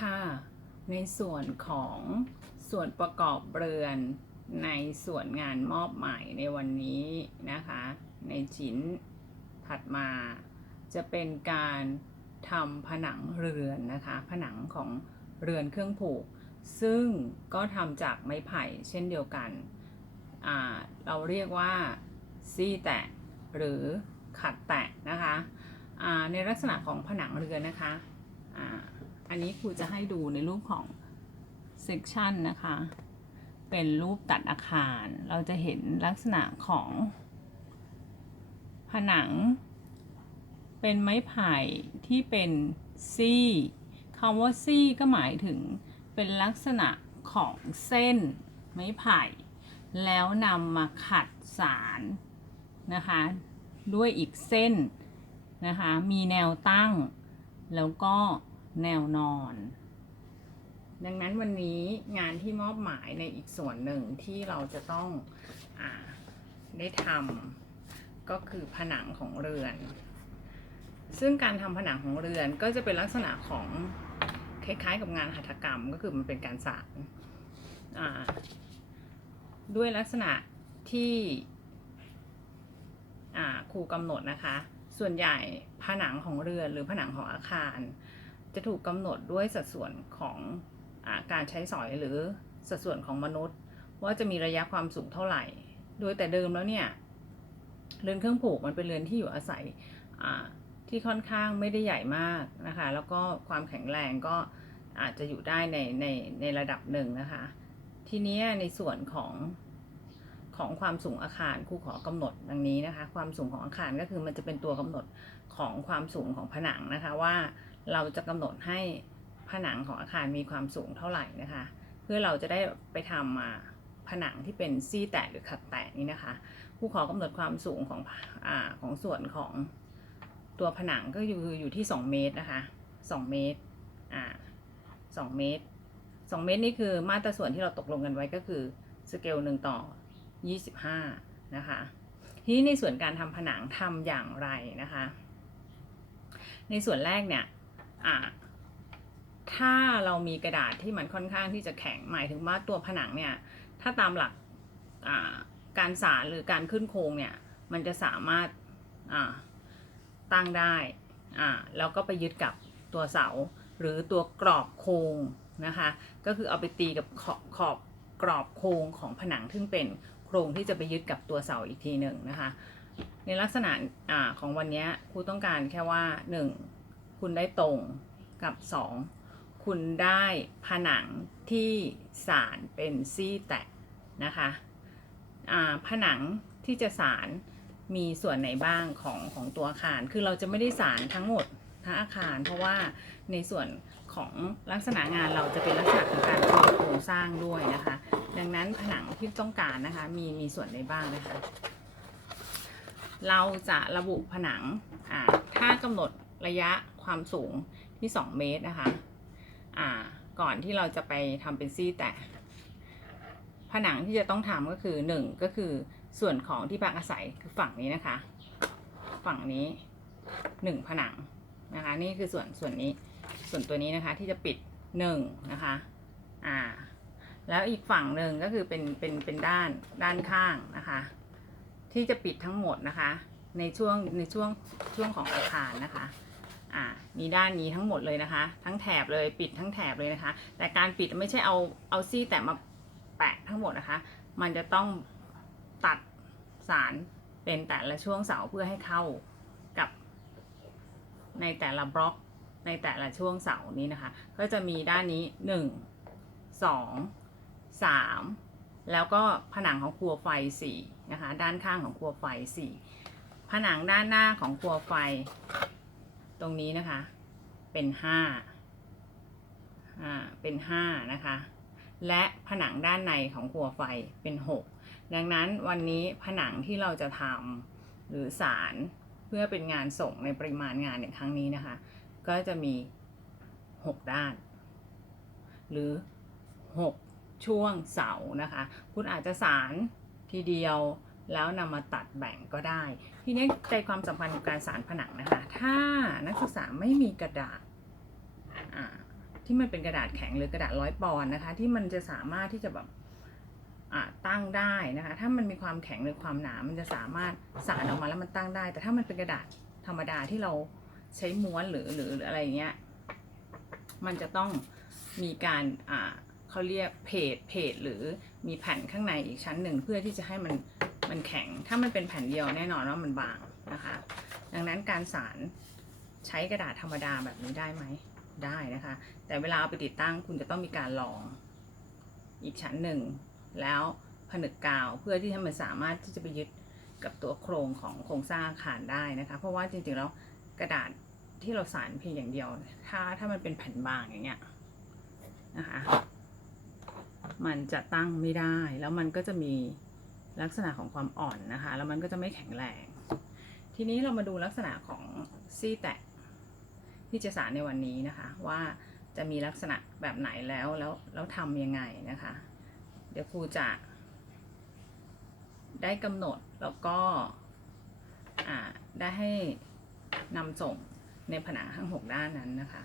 ค่ะ ในส่วนของส่วนประกอบเรือนในส่วนงานมอบหมายในวันนี้นะคะ ในชิ้นถัดมาจะเป็นการทำผนังเรือนนะคะ ผนังของเรือนเครื่องผูก ซึ่งก็ทำจากไม้ไผ่เช่นเดียวกัน เราเรียกว่าซี่แตะหรือขัดแตะนะคะในลักษณะของผนังเรือนนะคะ อันนี้ครูจะให้ดูในรูปของเซกชันนะคะ เป็นรูปตัดอาคาร เราจะเห็นลักษณะของผนัง เป็นไม้ไผ่ที่เป็นซี่คำว่าซี่ก็หมายถึงเป็นลักษณะของเส้นไม้ไผ่ แล้วนำมาขัดสารนะคะ ด้วยอีกเส้นนะคะ มีแนวตั้ง แล้วก็ แนวนอน ดังนั้นวันนี้งานที่มอบหมายในอีกส่วนหนึ่งที่เราจะต้องอได้ทำก็คือผนังของเรือน ซึ่งการทำผนังของเรือนก็จะเป็นลักษณะของคล้ายๆกับงานหัตถกรรมก็คือมันเป็นการสานด้วยลักษณะที่ครูกำหนดนะคะ ส่วนใหญ่ผนังของเรือนหรือผนังของอาคาร จะถูกกำหนดด้วยสัดส่วนของอาการใช้สอยหรือสัดส่วนของมนุษย์ ว่าจะมีระยะความสูงเท่าไหร่ โดยแต่เดิมแล้วเนี่ยเรือนเครื่องผูกมันเป็นเรือนที่อยู่อาศัยที่ค่อนข้างไม่ได้ใหญ่มากนะคะ แล้วก็ความแข็งแรงก็อาจจะอยู่ได้ในในในระดับหนึ่งนะคะ ทีนี้ในส่วนของของความสูงอาคารครูขอกำหนดดังนี้นะคะ ความสูงของอาคารก็คือมันจะเป็นตัวกำหนดของความสูงของผนังนะคะว่า เราจะกำหนดให้ผนังของอาคารมีความสูงเท่าไหร่นะคะ เพื่อเราจะได้ไปทำมาผนังที่เป็นซี่แตะหรือขัดแตะนี้นะคะ ผู้ขอกำหนดความสูงของอของส่วนของตัวผนังก็อยู่อยู่ที่ 2 เมตรนะคะ 2 เมตรอ่า2เมตร 2 เมตรนี่คือมาตราส่วนที่เราตกลงกันไว้ก็คือสเกล1ต่อ 25 นะคะ ทีนี้ในส่วนการทำผนังทำอย่างไรนะคะ ในส่วนแรกเนี่ย อ่าถ้าเรามีกระดาษที่มันค่อนข้างที่จะแข็งหมายถึงว่าตัวผนังเนี่ย ถ้าตามหลักการสารหรือการขึ้นโครงเนี่ย มันจะสามารถตั้งได้แล้วก็ไปยึดกับตัวเสาหรือตัวกรอบโครงนะคะ ก็คือเอาไปตีกับขอบขอบกรอบโครงของผนังซึ่งเป็นโครงที่จะไปยึดกับตัวเสาอีกทีหนึ่งนะคะ ในลักษณะอาของวันนี้ครูต้องการแค่ว่า 1. คุณได้ตรงกับ 2. คุณได้ผนังที่สารเป็นซี่แตะนะคะผนังที่จะสารมีส่วนไหนบ้างของของตัวอาคาร คือเราจะไม่ได้สารทั้งหมดทั้งอาคาร เพราะว่าในส่วนของลักษณะงานเราจะเป็นลักษณะของการโครงสร้างด้วยนะคะ ดังนั้นผนังที่ต้องการนะคะมีมีส่วนไหนบ้างนะคะ เราจะระบุผนังถ้ากำหนดระยะ ความสูงที่ 2 เมตรนะคะอ่าก่อนที่เราจะไปทำเป็นซี่แตะผนังที่จะต้องทำก็คือ 1 ก็คือส่วนของที่พักอาศัยคือฝั่งนี้นะคะ ฝั่งนี้ 1 ผนังนะคะ นี่คือส่วนส่วนนี้ส่วนตัวนี้นะคะที่จะปิด1นะคะอ่าแล้วอีกฝั่งหนึ่งก็คือเป็นเป็นเป็นด้านด้านข้างนะคะ ที่จะปิดทั้งหมดนะคะ ในช่วงในช่วงช่วงของอาคารนะคะ อ่ามีด้านนี้ทั้งหมดเลยนะคะ ทั้งแถบเลยปิดทั้งแถบเลยนะคะ แต่การปิดไม่ใช่เอาเอาซี่แต่มาแปะทั้งหมดนะคะ มันจะต้องตัดสารเป็นแต่ละช่วงเสาเพื่อให้เข้ากับในแต่ละบล็อกในแต่ละช่วงเสานี้นะคะ ก็จะมีด้านนี้หนึ่งสองสามแล้วก็ผนังของครัวไฟสี่นะคะ ด้านข้างของครัวไฟสี่ผนังด้านหน้าของครัวไฟ ตรงนี้นะคะ เป็นห้าอ่าเป็นห้านะคะ และผนังด้านในของครัวไฟเป็นหกดังนั้นวันนี้ผนังที่เราจะทำหรือสารเพื่อเป็นงานส่งในปริมาณงานในครั้งนี้นะคะ ก็จะมี 6 ด้าน หรือ 6 ช่วงเสานะคะ คุณอาจจะสารทีเดียว แล้วนำมาตัดแบ่งก็ได้ ทีนี้ใจความสำคัญของการสารผนังนะคะ ถ้านักศึกษาไม่มีกระดาษที่มันเป็นกระดาษแข็งหรือกระดาษร้อยปอนนะคะ ที่มันจะสามารถที่จะแบบตั้งได้นะคะ ถ้ามันมีความแข็งหรือความหนา มันจะสามารถสารออกมาแล้วมันตั้งได้ แต่ถ้ามันเป็นกระดาษธรรมดาที่เราใช้ม้วนหรือหรืออะไรเงี้ย มันจะต้องมีการเขาเรียกเพจเพจหรือมีแผ่นข้างในอีกชั้นหนึ่งเพื่อที่จะให้มัน มันแข็ง ถ้ามันเป็นแผ่นเดียวแน่นอนว่ามันบางนะคะ ดังนั้นการสารใช้กระดาษธรรมดาแบบนี้ได้ไหม ได้นะคะ แต่เวลาเอาไปติดตั้งคุณจะต้องมีการลองอีกชั้นหนึ่ง แล้วผนึกกาวเพื่อที่ให้มันสามารถที่จะไปยึดกับตัวโครงของโครงสร้างอาคารได้นะคะ เพราะว่าจริงๆแล้วกระดาษที่เราสารเพียงอย่างเดียว ถ้าถ้ามันเป็นแผ่นบางอย่างเงี้ยนะคะ มันจะตั้งไม่ได้ แล้วมันก็จะมี ลักษณะของความอ่อนนะคะ แล้วมันก็จะไม่แข็งแรง ทีนี้เรามาดูลักษณะของซี่แตกที่จะสารในวันนี้นะคะ ว่าจะมีลักษณะแบบไหนแล้วแล้วแล้วทำยังไงนะคะ เดี๋ยวครูจะได้กำหนดแล้วก็ได้ให้นำส่งในผนังทั้งหกด้านนั้นนะคะ